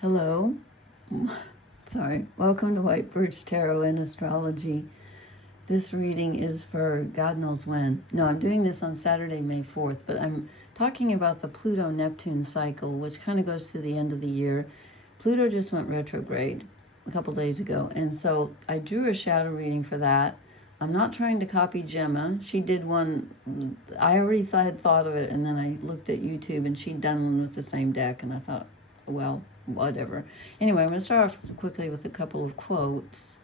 Hello. Sorry. Welcome to White Birch Tarot and Astrology. This reading is for God knows when. No, I'm doing this on Saturday, May 4th, but I'm talking about the Pluto-Neptune cycle, which kind of goes to the end of the year. Pluto just went retrograde a couple days ago, and so I drew a shadow reading for that. I'm not trying to copy Gemma. She did one. I already had thought of it, and then I looked at YouTube, and she'd done one with the same deck, and I thought, well, whatever. Anyway, I'm going to start off quickly with a couple of quotes,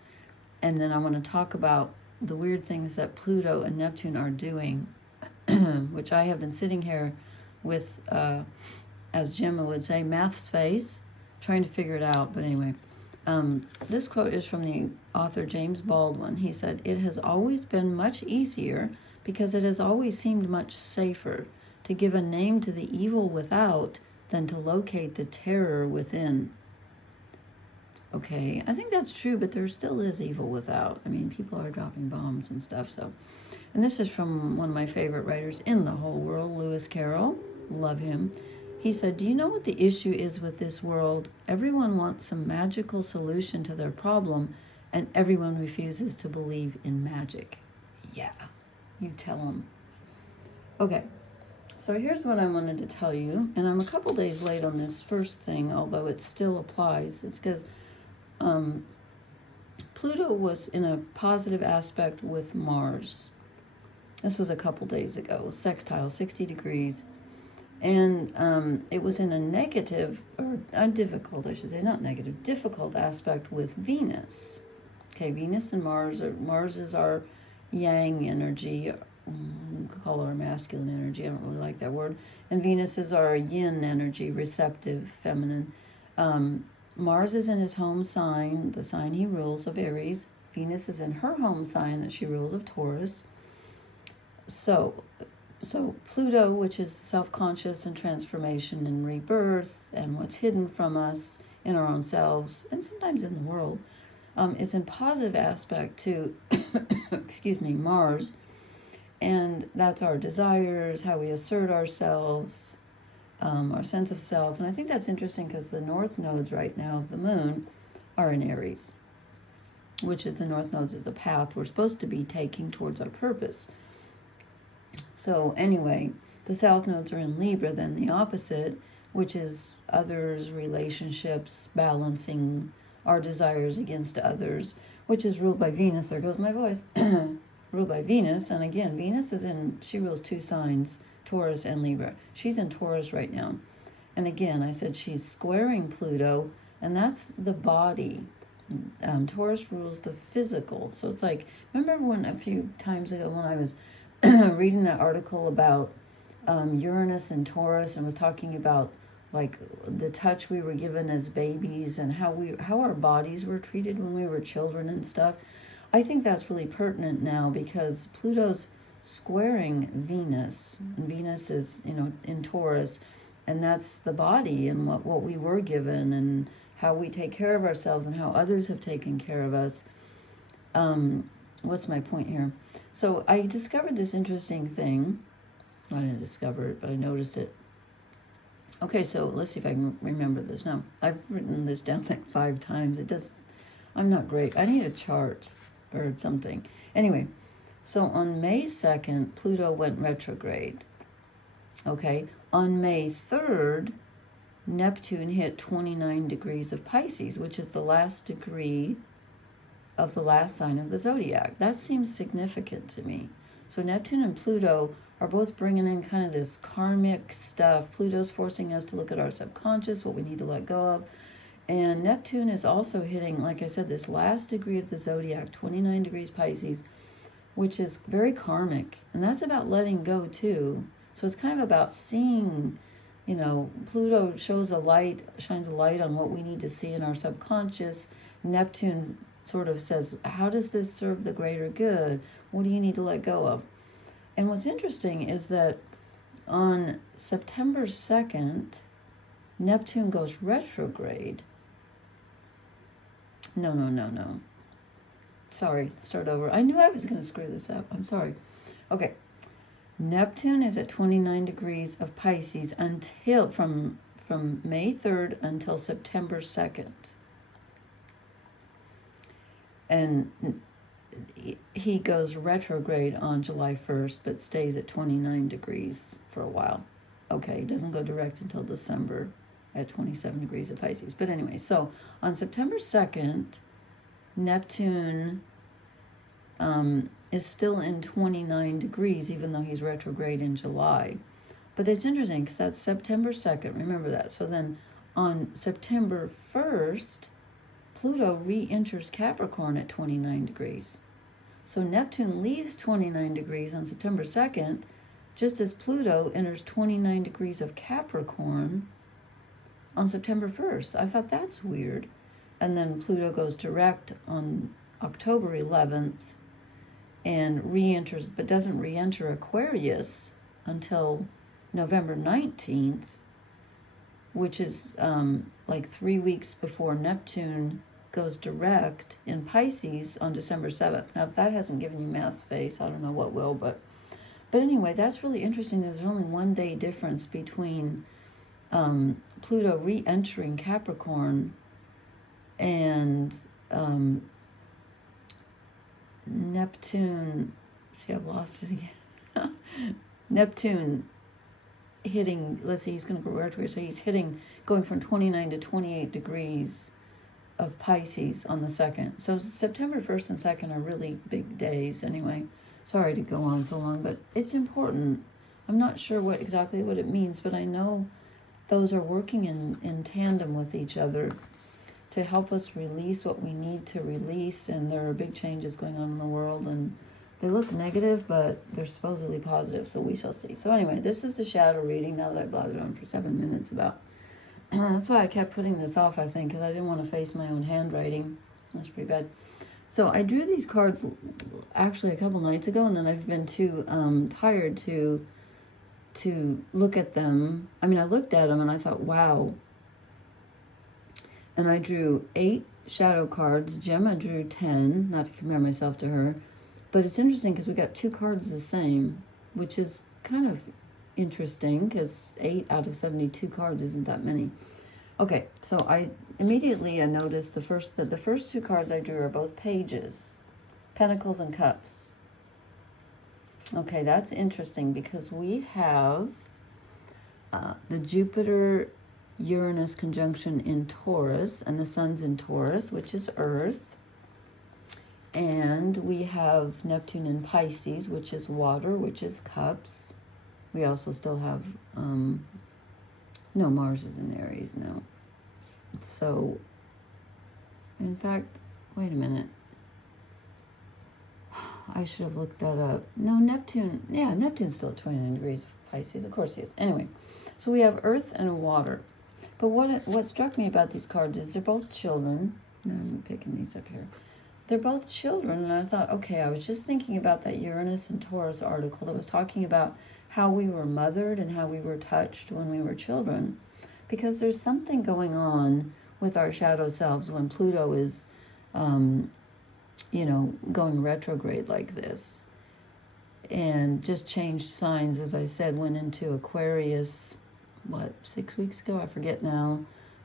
and then I want to talk about the weird things that Pluto and Neptune are doing, which I have been sitting here with, as Gemma would say, math's face, trying to figure it out. But anyway, this quote is from the author James Baldwin. He said, "It has always been much easier because it has always seemed much safer to give a name to the evil without than to locate the terror within." Okay, I think that's true, but there still is evil without. I mean, people are dropping bombs and stuff, so. And this is from one of my favorite writers in the whole world, Lewis Carroll. Love him. He said, "Do you know what the issue is with this world? Everyone wants some magical solution to their problem, and everyone refuses to believe in magic." Yeah, you tell them. Okay. So here's what I wanted to tell you, and I'm a couple days late on this first thing, although it still applies. It's because Pluto was in a positive aspect with Mars. This was a couple days ago, sextile, 60 degrees, and it was in a negative, or difficult, I should say, not negative, difficult aspect with Venus. Okay, Venus and Mars is our yang energy. We could call it our masculine energy. I don't really like that word. And Venus is our yin energy, receptive, feminine. Mars is in his home sign, the sign he rules, of Aries. Venus is in her home sign that she rules, of Taurus. So Pluto, which is self-conscious and transformation and rebirth and what's hidden from us in our own selves and sometimes in the world, is in positive aspect to, excuse me, Mars. And that's our desires, how we assert ourselves, our sense of self. And I think that's interesting because the north nodes right now of the moon are in Aries, which is the north nodes is the path we're supposed to be taking towards our purpose. So anyway, the south nodes are in Libra, then the opposite, which is others, relationships, balancing our desires against others, which is ruled by Venus. There goes my voice. Ruled by Venus, and again, Venus she rules two signs, Taurus and Libra. She's in Taurus right now. And again, I said she's squaring Pluto, and that's the body. Taurus rules the physical. So it's like, remember when a few times ago when I was reading that article about Uranus and Taurus, and was talking about like the touch we were given as babies and how our bodies were treated when we were children and stuff. I think that's really pertinent now because Pluto's squaring Venus, and Venus is, in Taurus, and that's the body and what we were given and how we take care of ourselves and how others have taken care of us. What's my point here? So I discovered this interesting thing. I didn't discover it, but I noticed it. Okay, so let's see if I can remember this. Now, I've written this down like 5 times. I'm not great. I need a chart or something. Anyway, so on May 2nd, Pluto went retrograde. Okay, on May 3rd, Neptune hit 29 degrees of Pisces, which is the last degree of the last sign of the zodiac. That seems significant to me. So Neptune and Pluto are both bringing in kind of this karmic stuff. Pluto's forcing us to look at our subconscious, what we need to let go of. And Neptune is also hitting, like I said, this last degree of the zodiac, 29 degrees Pisces, which is very karmic. And that's about letting go too. So it's kind of about seeing, Pluto shines a light on what we need to see in our subconscious. Neptune sort of says, how does this serve the greater good? What do you need to let go of? And what's interesting is that on September 2nd, Neptune goes retrograde. No. Sorry, start over. I knew I was going to screw this up. I'm sorry. Okay. Neptune is at 29 degrees of Pisces from from May 3rd until September 2nd. And he goes retrograde on July 1st, but stays at 29 degrees for a while. Okay, he doesn't go direct until December at 27 degrees of Pisces. But anyway, so on September 2nd, Neptune is still in 29 degrees, even though he's retrograde in July. But it's interesting because that's September 2nd. Remember that. So then on September 1st, Pluto re-enters Capricorn at 29 degrees. So Neptune leaves 29 degrees on September 2nd, just as Pluto enters 29 degrees of Capricorn on September 1st. I thought that's weird. And then Pluto goes direct on October 11th and re-enters, but doesn't re-enter Aquarius until November 19th, which is like 3 weeks before Neptune goes direct in Pisces on December 7th. Now, if that hasn't given you math's face, I don't know what will, but anyway, that's really interesting. There's only 1 day difference between Pluto re-entering Capricorn and Neptune, see, I've lost it again. Neptune hitting, let's see, he's going to go retrograde, so he's going from 29 to 28 degrees of Pisces on the 2nd. So September 1st and 2nd are really big days anyway. Sorry to go on so long, but it's important. I'm not sure exactly what it means, but I know those are working in tandem with each other to help us release what we need to release, and there are big changes going on in the world, and they look negative, but they're supposedly positive, so we shall see. So anyway, this is the shadow reading, now that I've blathered on for 7 minutes about. That's why I kept putting this off, I think, because I didn't want to face my own handwriting. That's pretty bad. So I drew these cards actually a couple nights ago, and then I've been too tired to look at them. I mean, I looked at them and I thought, wow. And I drew 8 shadow cards. Gemma drew 10, not to compare myself to her. But it's interesting because we got 2 cards the same, which is kind of interesting because 8 out of 72 cards isn't that many. Okay, so I noticed the first 2 cards I drew are both pages, Pentacles and Cups. Okay, that's interesting because we have the Jupiter Uranus conjunction in Taurus, and the Sun's in Taurus, which is Earth. And we have Neptune in Pisces, which is water, which is Cups. We also still have, no, Mars is in Aries now. So, in fact, wait a minute. I should have looked that up. No, Neptune, yeah, Neptune's still at 29 degrees of Pisces. Of course he is. Anyway, so we have Earth and water. But what struck me about these cards is they're both children. No, I'm picking these up here. They're both children, and I thought, okay, I was just thinking about that Uranus and Taurus article that was talking about how we were mothered and how we were touched when we were children. Because there's something going on with our shadow selves when Pluto is, going retrograde like this. And just changed signs, as I said, went into Aquarius, 6 weeks ago? I forget now.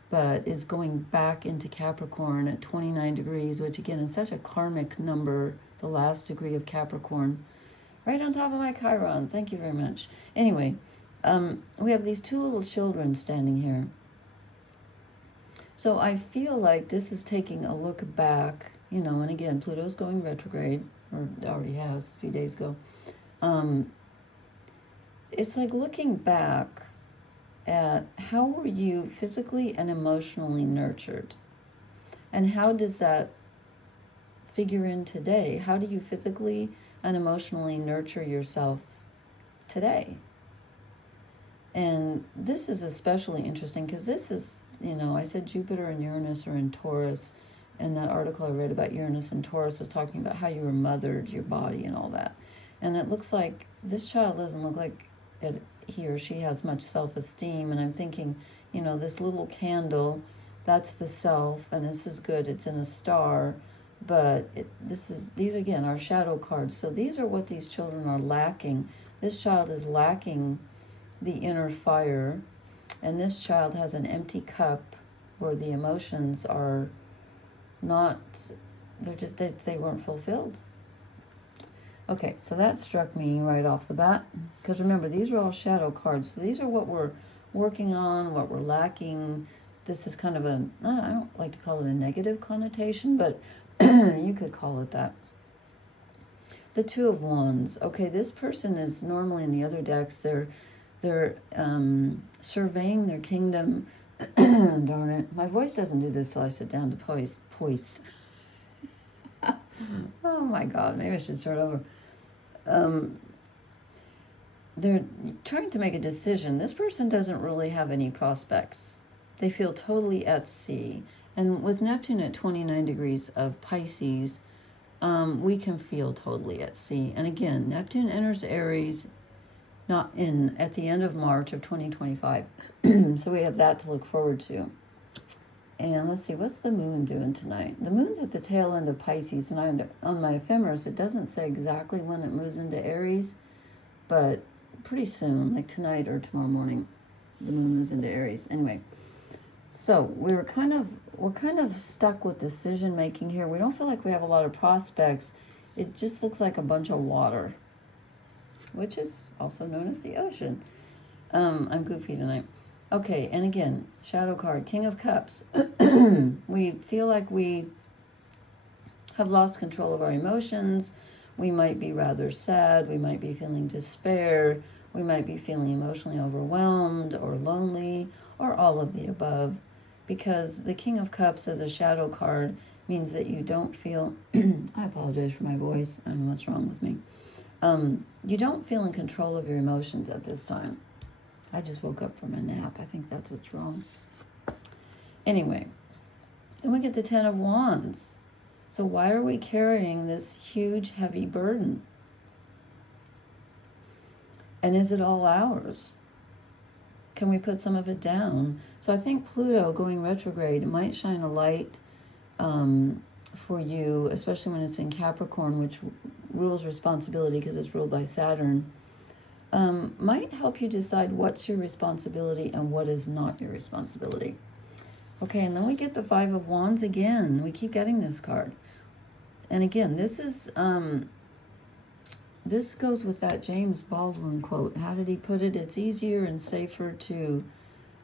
But is going back into Capricorn at 29 degrees, which again is such a karmic number, the last degree of Capricorn. Right on top of my Chiron. Thank you very much. Anyway, we have these 2 little children standing here. So I feel like this is taking a look back, and again, Pluto's going retrograde, or already has a few days ago. It's like looking back at how were you physically and emotionally nurtured, and how does that figure in today? How do you physically and emotionally nurture yourself today? And this is especially interesting because this is, I said Jupiter and Uranus are in Taurus, and that article I read about Uranus and Taurus was talking about how you were mothered, your body and all that. And it looks like this child doesn't look like he or she has much self-esteem, and I'm thinking, this little candle, that's the self, and this is good, it's in a star, but these again are shadow cards, so these are what these children are lacking. This child is lacking the inner fire, And this child has an empty cup where the emotions are not, they weren't fulfilled. Okay, so that struck me right off the bat. Because remember, these are all shadow cards. So these are what we're working on, what we're lacking. This is kind of I don't like to call it a negative connotation, but you could call it that. The Two of Wands. Okay, this person is normally in the other decks. They're surveying their kingdom. Darn it. My voice doesn't do this till I sit down to poise. Oh my God, maybe I should start over. They're trying to make a decision. This person doesn't really have any prospects. They feel totally at sea. And with Neptune at 29 degrees of Pisces, we can feel totally at sea. And again, Neptune enters Aries at the end of March of 2025. So we have that to look forward to. And let's see, what's the moon doing tonight? The moon's at the tail end of Pisces, and on my ephemeris, it doesn't say exactly when it moves into Aries, but pretty soon, like tonight or tomorrow morning, the moon moves into Aries. Anyway, so we're kind of stuck with decision making here. We don't feel like we have a lot of prospects. It just looks like a bunch of water, which is also known as the ocean. I'm goofy tonight. Okay, and again, shadow card, King of Cups. We feel like we have lost control of our emotions. We might be rather sad. We might be feeling despair. We might be feeling emotionally overwhelmed or lonely or all of the above. Because the King of Cups as a shadow card means that you don't feel, I apologize for my voice, I don't know what's wrong with me. You don't feel in control of your emotions at this time. I just woke up from a nap. I think that's what's wrong. Anyway, then we get the Ten of Wands. So why are we carrying this huge, heavy burden? And is it all ours? Can we put some of it down? So I think Pluto going retrograde might shine a light for you, especially when it's in Capricorn, which rules responsibility because it's ruled by Saturn. Might help you decide what's your responsibility and what is not your responsibility. Okay, and then we get the Five of Wands again. We keep getting this card. And again, this is this goes with that James Baldwin quote. How did he put it? It's easier and safer to,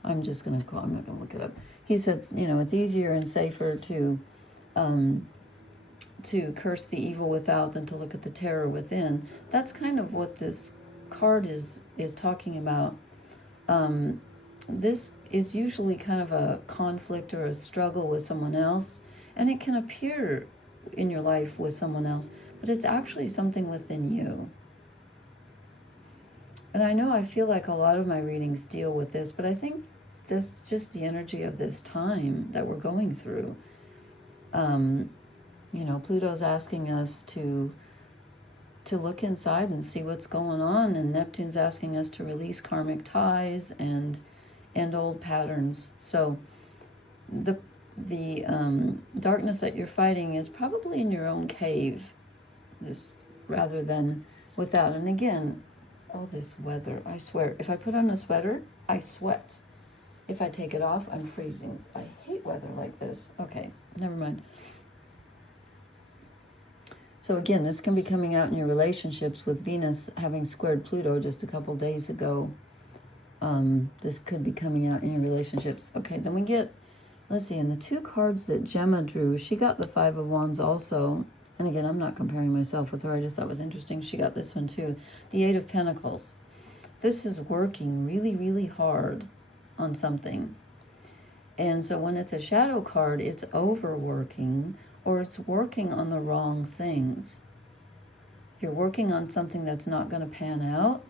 I'm not going to look it up. He said, it's easier and safer to curse the evil without than to look at the terror within. That's kind of what this card is talking about. This is usually kind of a conflict or a struggle with someone else, and it can appear in your life with someone else, but it's actually something within you. And I feel like a lot of my readings deal with this, but I think this is just the energy of this time that we're going through. Pluto's asking us to look inside and see what's going on, and Neptune's asking us to release karmic ties and old patterns. So the darkness that you're fighting is probably in your own cave, rather than without. And again, this weather, I swear, if I put on a sweater, I sweat. If I take it off, I'm freezing. I hate weather like this. Okay, never mind. So again, this can be coming out in your relationships with Venus having squared Pluto just a couple days ago. This could be coming out in your relationships. Okay, then we get, let's see, in the two cards that Gemma drew, she got the Five of Wands also. And again, I'm not comparing myself with her. I just thought it was interesting. She got this one too. The Eight of Pentacles. This is working really, really hard on something. And so when it's a shadow card, it's overworking, or it's working on the wrong things. You're working on something that's not going to pan out,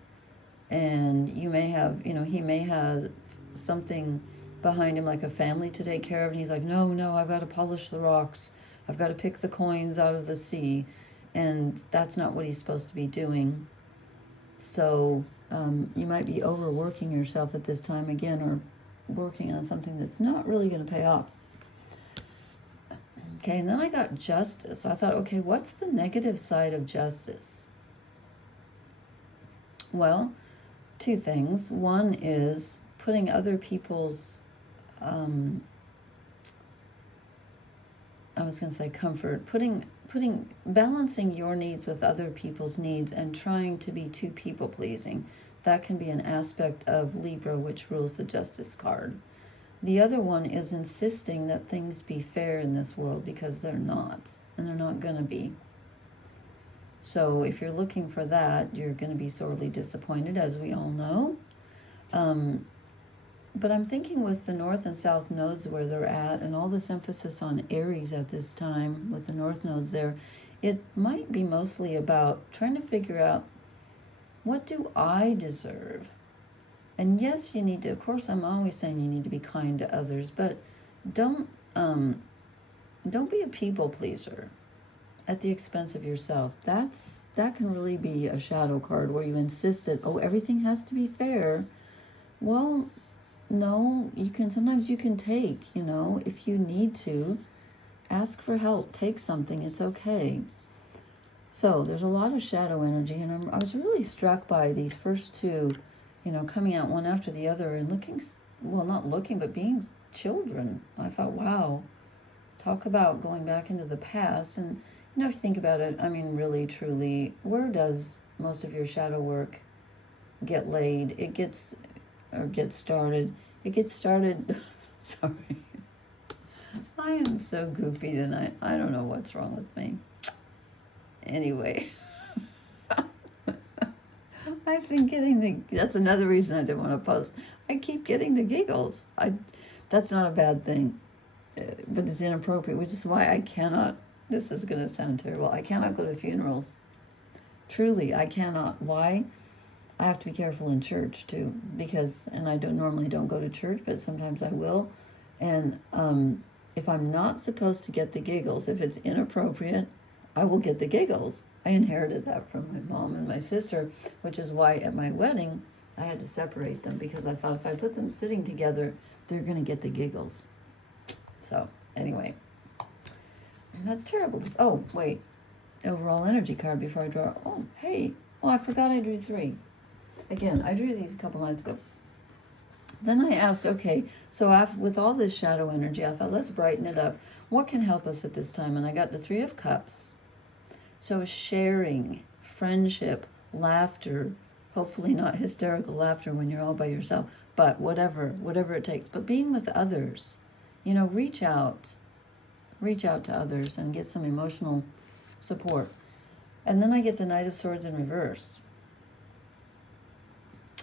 and you may have, he may have something behind him, like a family to take care of, and he's like, no, I've got to polish the rocks. I've got to pick the coins out of the sea, and that's not what he's supposed to be doing. So you might be overworking yourself at this time again, or working on something that's not really going to pay off. Okay, and then I got Justice. I thought, okay, what's the negative side of Justice? Well, two things. One is putting other people's, I was going to say comfort, balancing your needs with other people's needs and trying to be too people-pleasing. That can be an aspect of Libra, which rules the Justice card. The other one is insisting that things be fair in this world, because they're not, and they're not going to be. So if you're looking for that, you're going to be sorely disappointed, as we all know. But I'm thinking with the North and South nodes where they're at, and all this emphasis on Aries at this time with the North nodes there, it might be mostly about trying to figure out, what do I deserve? And yes, you need to, of course, I'm always saying you need to be kind to others, but don't be a people pleaser at the expense of yourself. That can really be a shadow card, where you insist that, oh, everything has to be fair. Well, no, sometimes you can take, if you need to, ask for help, take something, it's okay. So there's a lot of shadow energy, and I was really struck by these first two, coming out one after the other and but being children. I thought, wow, talk about going back into the past. And, if you think about it, I mean, really, truly, where does most of your shadow work get laid? It gets started. Sorry. I am so goofy tonight. I don't know what's wrong with me. Anyway. I've been getting that's another reason I didn't want to post. I keep getting the giggles. That's not a bad thing, but it's inappropriate, which is why I cannot, this is going to sound terrible, I cannot go to funerals. Truly, I cannot. Why? I have to be careful in church too, because, and I normally don't go to church, but sometimes I will. And if I'm not supposed to get the giggles, if it's inappropriate, I will get the giggles. I inherited that from my mom and my sister, which is why at my wedding, I had to separate them, because I thought if I put them sitting together, they're going to get the giggles. So anyway, that's terrible. Oh, wait, overall energy card before I draw. Oh, hey, I forgot I drew 3. Again, I drew these a couple nights ago. Then I asked, okay, so with all this shadow energy, I thought, let's brighten it up. What can help us at this time? And I got the 3 of Cups. So sharing, friendship, laughter, hopefully not hysterical laughter when you're all by yourself, but whatever it takes. But being with others, reach out to others and get some emotional support. And then I get the Knight of Swords in reverse.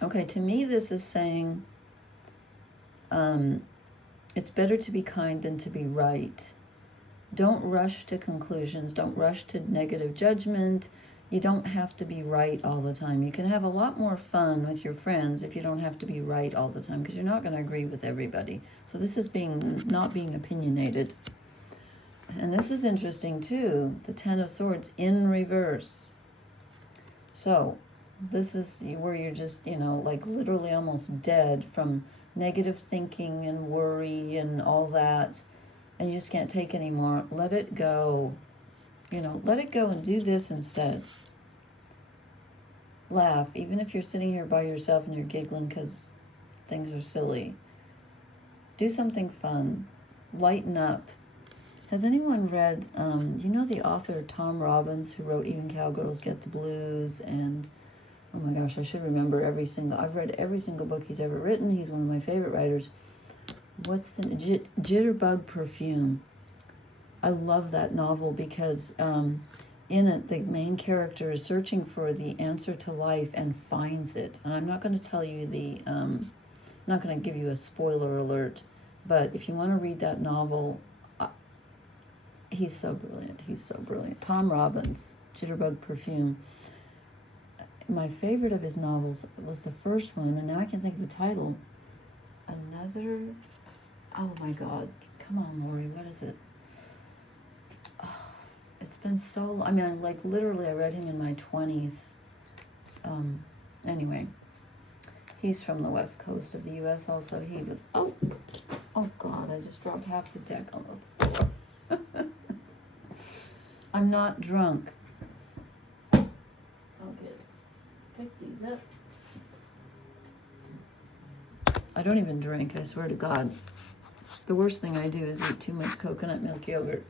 Okay, to me this is saying it's better to be kind than to be right. Don't rush to conclusions. Don't rush to negative judgment. You don't have to be right all the time. You can have a lot more fun with your friends if you don't have to be right all the time, because you're not going to agree with everybody. So this is not being opinionated. And this is interesting too, the 10 of Swords in reverse. So this is where you're just, like literally almost dead from negative thinking and worry and all that. And you just can't take anymore. Let it go. Let it go and do this instead. Laugh, even if you're sitting here by yourself and you're giggling because things are silly. Do something fun. Lighten up. Has anyone read, the author Tom Robbins, who wrote Even Cowgirls Get the Blues, and oh my gosh, I should remember I've read every single book he's ever written. He's one of my favorite writers. What's the Jitterbug Perfume? I love that novel because in it, the main character is searching for the answer to life and finds it. And I'm not going to tell you not going to give you a spoiler alert, but if you want to read that novel, he's so brilliant. He's so brilliant. Tom Robbins, Jitterbug Perfume. My favorite of his novels was the first one, and now I can think of the title. Oh my God. Come on, Lori, what is it? Oh, it's been so long. I mean, literally, I read him in my 20s. Anyway, he's from the west coast of the U.S. also. He was, oh God, I just dropped half the deck on the floor. I'm not drunk. I'll pick these up. I don't even drink, I swear to God. The worst thing I do is eat too much coconut milk yogurt.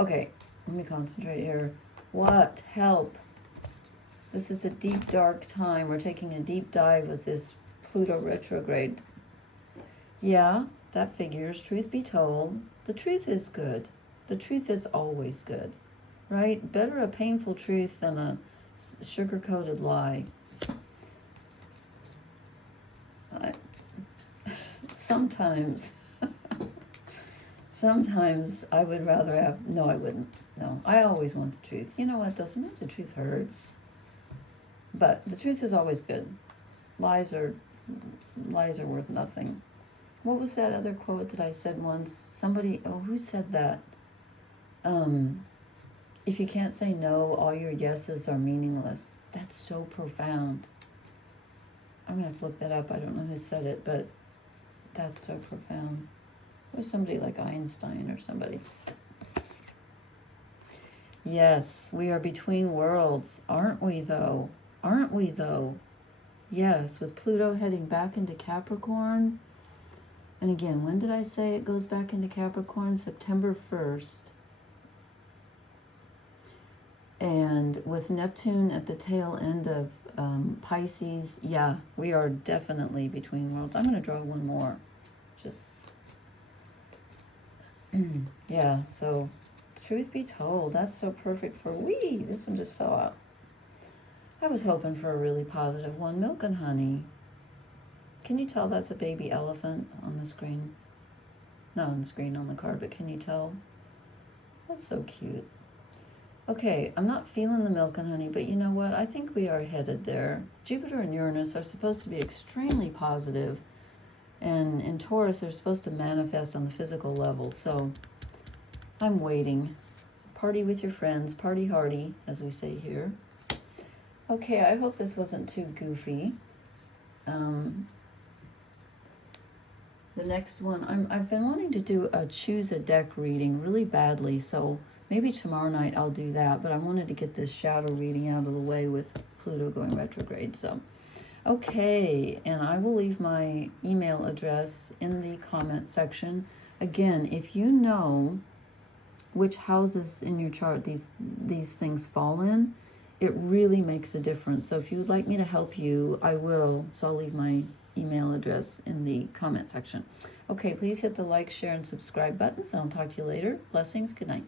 Okay, let me concentrate here. What? Help. This is a deep, dark time. We're taking a deep dive with this Pluto retrograde. Yeah, that figures. Truth be told, the truth is good. The truth is always good, right? Better a painful truth than a sugar-coated lie. Sometimes I would rather have, no, I wouldn't. No, I always want the truth. You know what, though? Sometimes the truth hurts. But the truth is always good. Lies are worth nothing. What was that other quote that I said once? Somebody, oh, who said that? If you can't say no, all your yeses are meaningless. That's so profound. I'm going to have to look that up. I don't know who said it, but that's so profound. It was somebody like Einstein or somebody. Yes, we are between worlds. Aren't we, though? Aren't we, though? Yes, with Pluto heading back into Capricorn. And again, when did I say it goes back into Capricorn? September 1st. And with Neptune at the tail end of Pisces, yeah, we are definitely between worlds. I'm going to draw one more. Just, yeah, so truth be told, that's so perfect for this one just fell out. I was hoping for a really positive one. Milk and honey. Can you tell that's a baby elephant on the screen? Not on the screen, on the card, but can you tell? That's so cute. Okay, I'm not feeling the milk and honey, but you know what? I think we are headed there. Jupiter and Uranus are supposed to be extremely positive, and in Taurus, they're supposed to manifest on the physical level, so I'm waiting. Party with your friends, party hardy, as we say here. Okay, I hope this wasn't too goofy. The next one, I've been wanting to do a choose a deck reading really badly, so maybe tomorrow night I'll do that, but I wanted to get this shadow reading out of the way with Pluto going retrograde, so. Okay, and I will leave my email address in the comment section. Again, if you know which houses in your chart these things fall in, it really makes a difference. So if you would like me to help you, I will. So I'll leave my email address in the comment section. Okay, please hit the like, share, and subscribe buttons, and I'll talk to you later. Blessings. Good night.